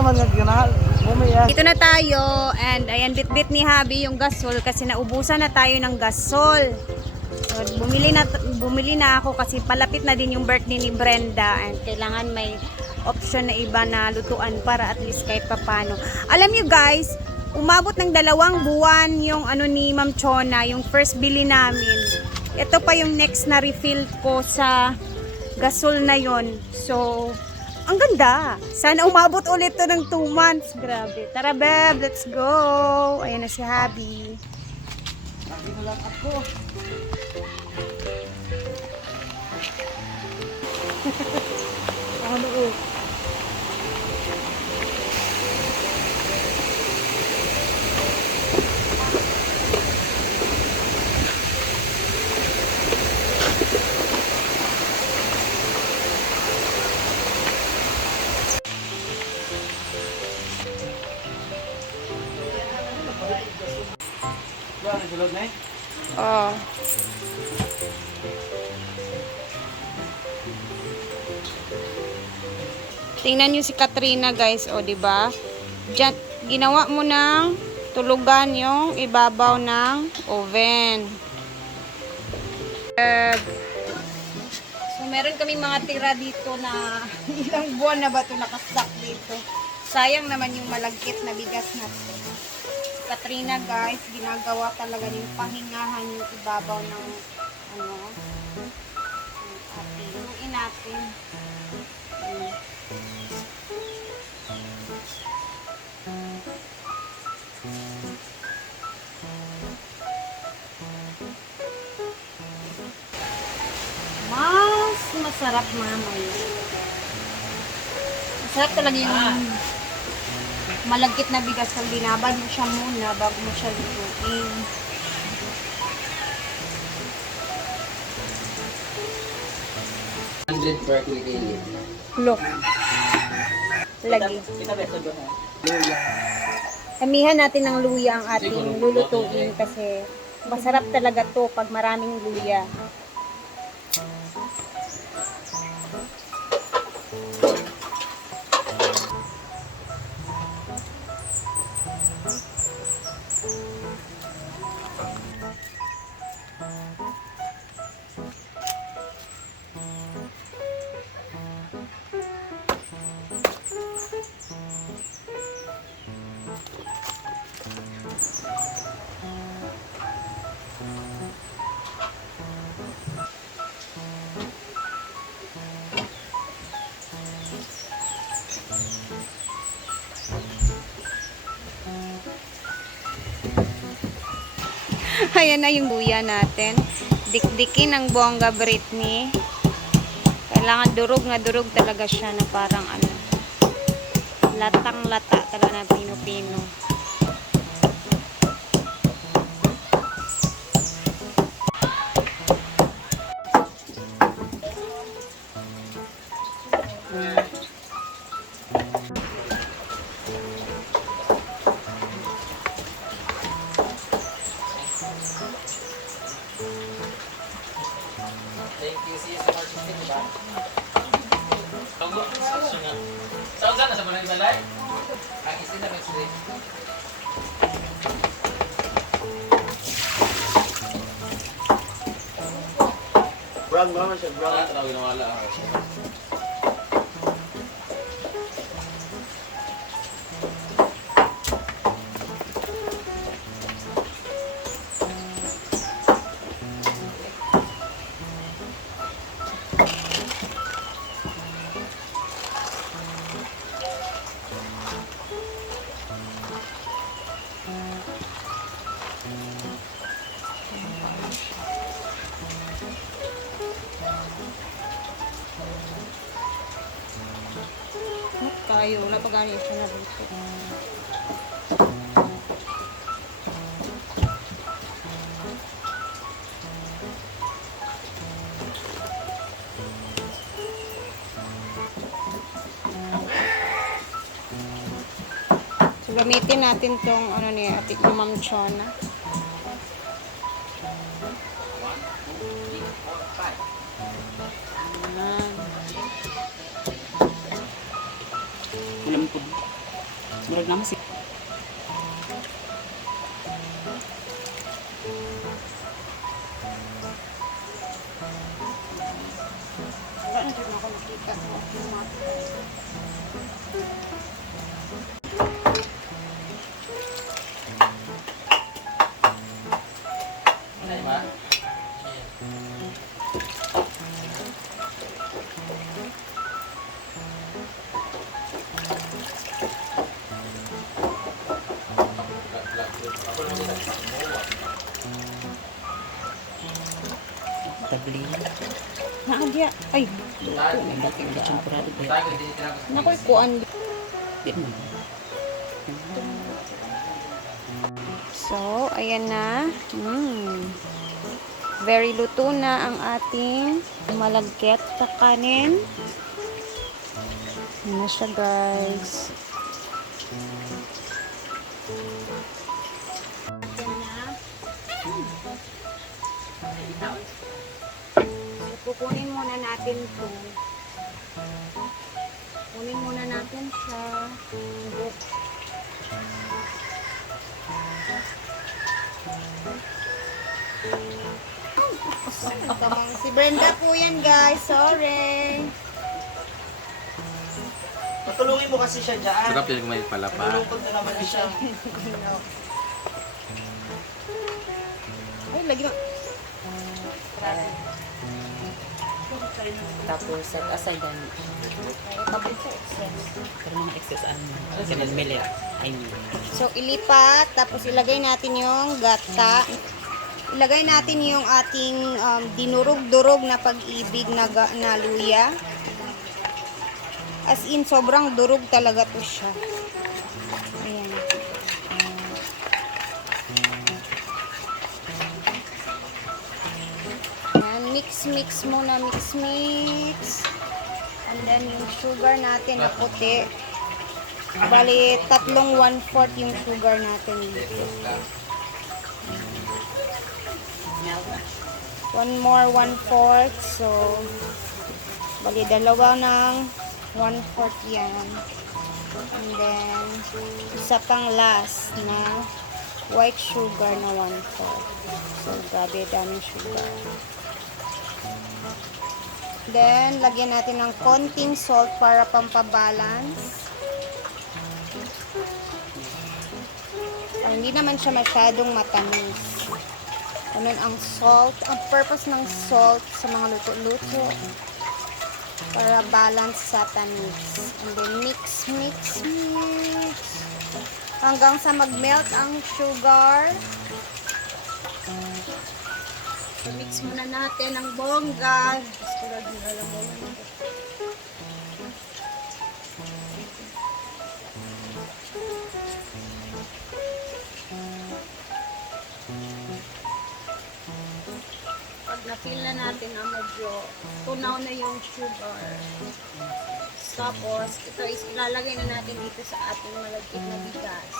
naman nga ganahan. Dito na tayo and ayan bit-bit ni Habi yung gasol kasi naubusan na tayo ng gasol. So, bumili na ako kasi palapit na din yung birthday ni Brenda and kailangan may option na iba na lutuan para at least kahit papano. Alam nyo guys, umabot ng 2 buwan yung ano ni Ma'am Chona, yung first bili namin. Ito pa yung next na refill ko sa gasol na yon. So, ang ganda. Sana umabot ulit to ng 2 months. Grabe. Tara, Beb. Let's go. Ayan na si Habi. Nandito lang ako. Ano oh? Oh. Tingnan niyo si Katrina, guys, oh, 'di ba? Diyan ginawa mo ng tulugan yung ibabaw ng oven. So meron kami mga tira dito na ilang buwan na ba 'to nakastock dito. Sayang naman yung malagkit na bigas na to. Katrina guys, ginagawa talaga yung pahingahan yung ibabaw ng ano, haluin natin. Mas masarap mamaya. Masarap talaga yung malagkit na bigas kung binabad mo siya muna bago mo siya lutuin. Look. Lagi. Amihan natin ng luya ang ating lulutuin kasi masarap talaga to pag maraming luya. Ayan na yung luya natin. Dikdikin ang bongga Britney. Kailangan durog na durog talaga siya na parang ano, latang-lata talaga na pino-pino. Thank you. See you sa artistic, diba? Tunggu. Saan na sa mga balay? Ang isin na may sila. Brown naman siya, brown. Wala, tawag na wala. Tayo, wala pa gani siya na dito. So, gamitin natin tong ano ni Ate Ma'am Chona. Murag naman si Wala na dyan ako nakita. Ano ba? tabli. Naagya. Ay, Bakit ka champurado ba? nakoy kuan. Di man. So, ayan na. Very luto na ang ating malagkit na kanin. Ayan na siya, guys. Ayan na. So, kukunin muna natin ito. Kunin muna natin siya. Si Brenda po yan, guys. Sorry. Patulungin mo kasi siya dyan. Sarap yung may palapa. Malungkot na naman na siya. Ay, lagi na. Tapos set aside dan. Tapos sa excess. Pero mga excess ano. Ganun mili. I mean. So, ilipat. Tapos, ilagay natin yung gata. Ilagay natin yung ating dinurog-durog na pag-ibig na luya. As in, sobrang durog talaga to siya. Ayan. Ayan, mix-mix muna. Mix-mix. And then, yung sugar natin na puti. Bali, 3/4 yung sugar natin dito. One more 1/4. So, bali dalawa ng 1/4 yan. And then, isa pang last na white sugar na 1/4. So, grabe daming sugar. Then, lagyan natin ng konting salt para pampabalance. Hindi naman siya masyadong matamis. Ganun ang salt. Ang purpose ng salt sa mga luto-luto para balance sa tamis. And then mix, mix, mix. Hanggang sa mag-melt ang sugar. Mix muna natin ang bongga. Gusto lagi alam mo. Pag na-feel na natin na medyo tunaw na yung sugar. Tapos, ito is ilalagay na natin dito sa ating malagkit na bigas.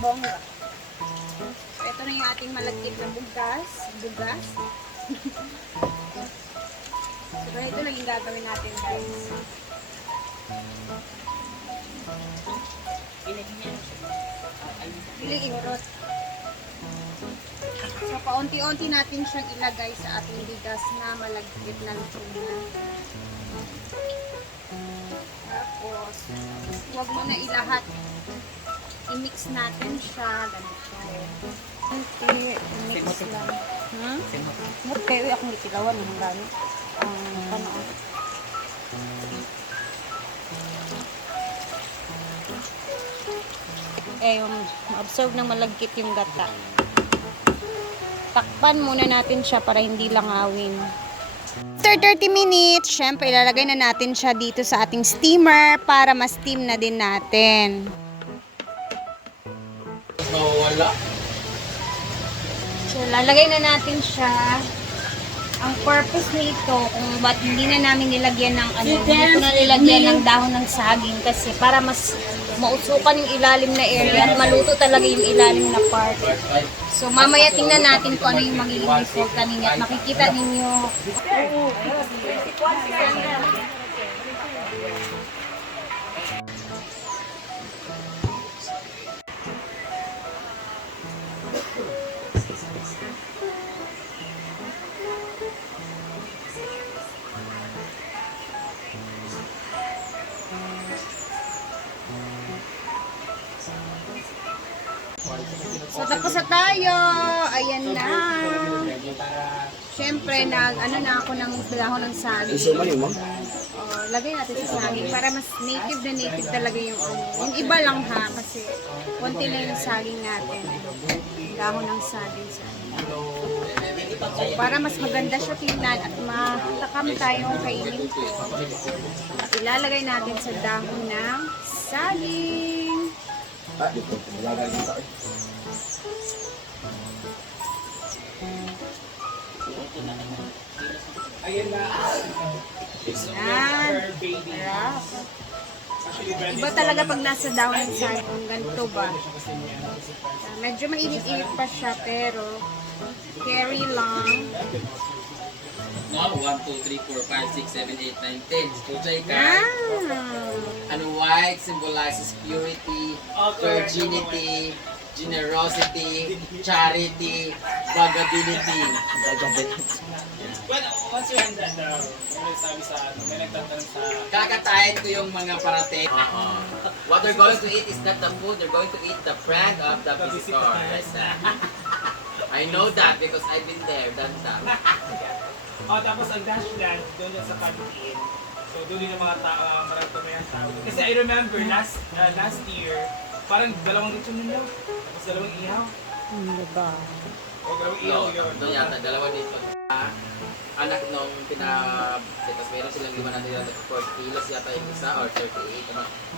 Bongga. So, ito na yung ating malagkit na bugas. Bugas. So, ito lang yung gagawin natin, guys. Pili ingurot. So, paunti-unti natin siyang ilagay sa ating bigas na malagkit na tuna. Tapos, huwag mo na ilahat. I-mix natin siya. Ganito. I-mix lang. Ngot kayo akong itilawan ng gano'n. Panoon. Ma-absorb ng malagkit yung gata. Takpan muna natin siya para hindi langawin. After 30 minutes, syempre ilalagay na natin siya dito sa ating steamer para ma-steam na din natin. Wala. So, lalagay na natin siya. Ang purpose nito, kung ba't hindi na namin nilagyan ng ano, hindi ko na nilagyan ng dahon ng saging kasi para mas mausukan yung ilalim na area at maluto talaga yung ilalim na part. So mamaya tingnan natin kung ano yung magiging result kanina at makikita ninyo. So tapos na tayo. Ayan na. Siyempre, ano na ako ng dahon ng saging. Lagay natin sa saging para mas native na native talaga yung ano. Yung iba lang ha, kasi konti na yung saging natin. Dahon ng saging. Para mas maganda siya tingnan at matakam tayong kainin ko. At ilalagay natin sa dahon ng saging. Ayan na. Yan. Sarap. Iba talaga pag nasa dahon ng saging, ganito ba? Medyo mainit-init pa siya, pero carry lang. No, 1, 2, 3, 4, 5, 6, 7, 8, 9, 10. Tuchay ka. Ah. And white symbolizes purity, virginity, generosity, charity, vagability. Well, once you end that, may nagsabi sa ano, may nagtatanong sa... Kakatayin ko yung mga parating. What they're going to eat is not the food, they're going to eat the friend of the visitor. Yes, I know that because I've been there, done that. Tapos ang dash land, doon yan sa canteen. So doon din yung mga marami pa may tao. Kasi I remember last year, parang dalawang lechon nila. Tapos dalawang ihaw. O dalawang ihaw No, yun. doon yata, dalawa dito. Anak nung tapos meron silang 540 kilos yata yung isa or 38.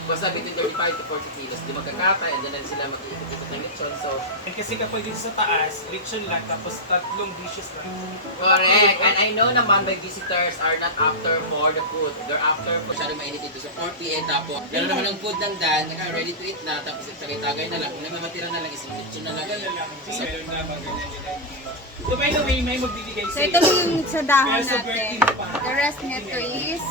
Basta between 35 to 40 kilos. Di magkakatay, and then sila mag-iikot ng lechon. So, And kasi kapag dito sa taas, lechon lang, tapos 3 dishes lang. correct. And I know naman my visitors are not after for the food. They're after for masyadong mainit dito sa 4 p.m. Tapos, gano'n naman ang food ng Dan, ready to eat na. Tapos, tagay-tagay na lang. Kung namamatira na lang, isang lechon na lang. Ganyan lang. So, meron na mga ganyan. So by the way, may magbibigay So sa'yo. ito lang yung sa dahon Pero sa birthday natin. mo pa. The rest nito is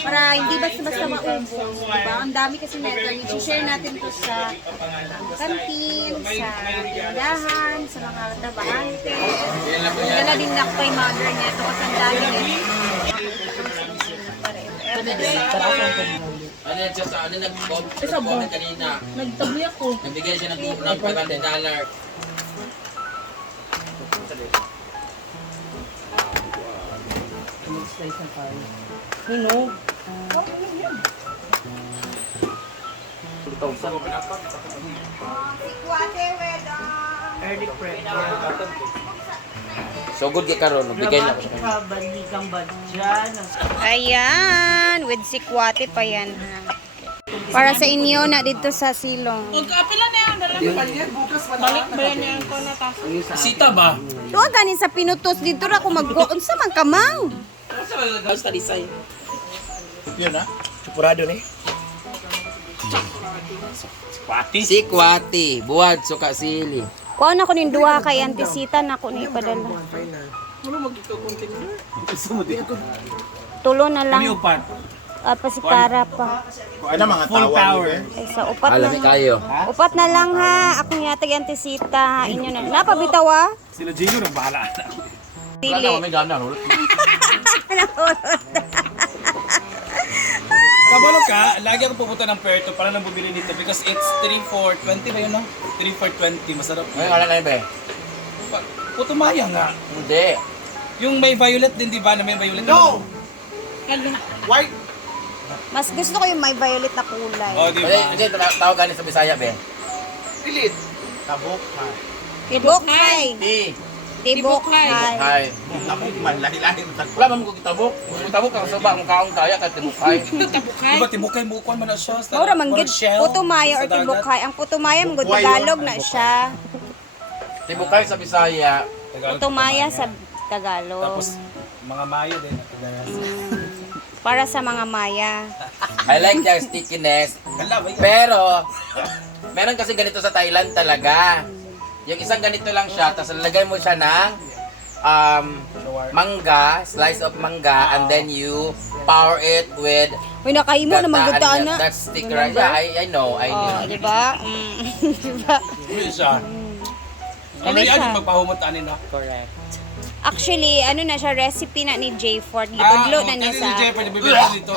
para hindi basta-basta maubos. Diba? Ang dami kasi nito. I-share natin to sa kantin, sa tindahan, sa mga trabahante. Yan lang po yan. Dala din lang kay mother niya ito kasi ang dami nito. Ano yan siya sa ano nag-comment kanina. Nagtabi ako. Nagbigay siya ng $500. Hinog. So good kay karon, nagbigay na ako sa kanya. Ayan, with sikwate pa yan ha. Para sa inyo na dito sa silong. Sita ba? Tuwa ganin sa pinutos dito ra ko mag-goon sa man kamang. Basta design. Yun na. Chupurado ni. Pati. Sikwati, buwad suka sili. Kuha na ko ning duha kay Auntie Sita na ko ni ipadala. Tulo na lang. Kami upat. Pa si Kara pa. Ano mga Full tawag power. Ay, sa upat Alam na. kayo. Upat na lang ha. Ako nga tagi Auntie Sita. Inyo na. Napabitaw ah. Sila Gino nang bahala na. Dili. May gana, no? Kabalo ka, lagi ako pupunta ng Puerto para nang bumili dito because it's 3 for 20 ba yun no? 3 for 20, masarap. Ay, wala na be. Putumaya nga. Hindi. Yung may violet din, di ba? Na may violet. No! White! Mas gusto ko yung may violet na kulay. Oh, di ba? Kasi tawag ganin sa Bisaya be. Pilit! Tabok ha. Tibokhay. Tibokhay. Hi. Tabok man, lahi-lahi mo tagpo. Wala man ko kitabok. Kitabok ka sa bang kaong kaya ka tibukay. Di ba timukay mo kuan man na siya? Maura man gid shell putumaya or sa dagat. tibokhay. Ang putumaya man gud Tagalog na siya. Tibukay sa Bisaya. Tagalog. Putumaya sa Tagalog. Tapos mga mayo din. para sa mga Maya. I like the stickiness. Pero, meron kasi ganito sa Thailand talaga. Yung isang ganito lang siya, tapos lalagay mo siya ng mangga, slice of mangga, and then you power it with Uy, nakaimo na magdaan na. that sticker. Yeah, I know. Oh, di ba? Di ba? Ano siya? Ano Ano siya? yan? Magpahumot ani no? Correct. Actually, ano na siya, recipe na ni J. Ford. Libadlo na niya Kasi sa... si Jeff, pwede bibigyan dito.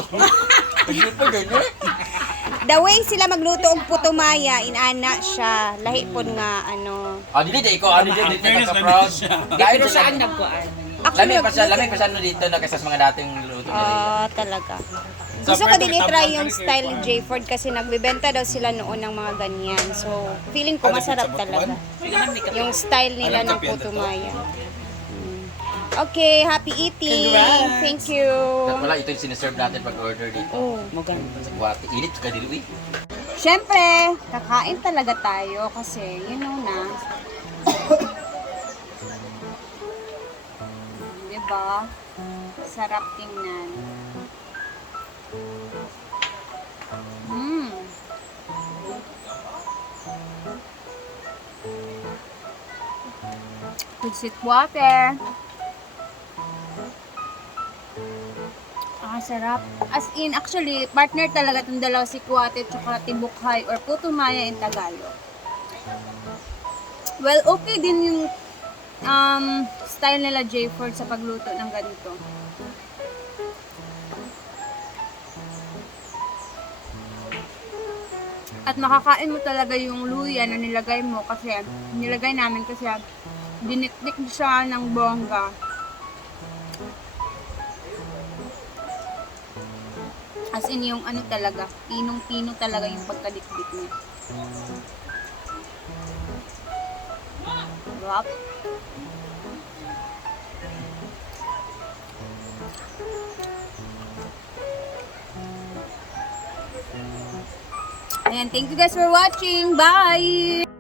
The way sila magluto og puto Maya, inana siya. Lahi pod nga, ano... Oh, dili ko. Ano dito nagka-proud. Pero saan nagkuan? Lami pa siya ano dito na kaysa sa mga dating luto niya. Talaga. Gusto ko din i-try yung style ni J. Ford kasi nagbibenta daw sila noon ng mga ganyan. So, feeling ko masarap talaga. Yung style nila ng puto Maya. Okay, happy eating. Thank you. Wala, ito yung siniserve natin pag-order dito. Oh. Sa guwate. Init ka dili. Siyempre, kakain talaga tayo kasi, you know na. Diba? Sarap tingnan. With sweet water. Sarap. As in, actually, partner talaga itong dalawa, si Kuwate at Tibukhay or Puto Maya in Tagalog. Well, okay din yung style nila J. Ford sa pagluto ng ganito. At makakain mo talaga yung luya na nilagay mo kasi nilagay namin kasi dinikdik siya ng bongga. As in yung ano talaga, pinong-pino talaga yung pagkadikdik niya. Sarap. Ayan, thank you guys for watching. Bye!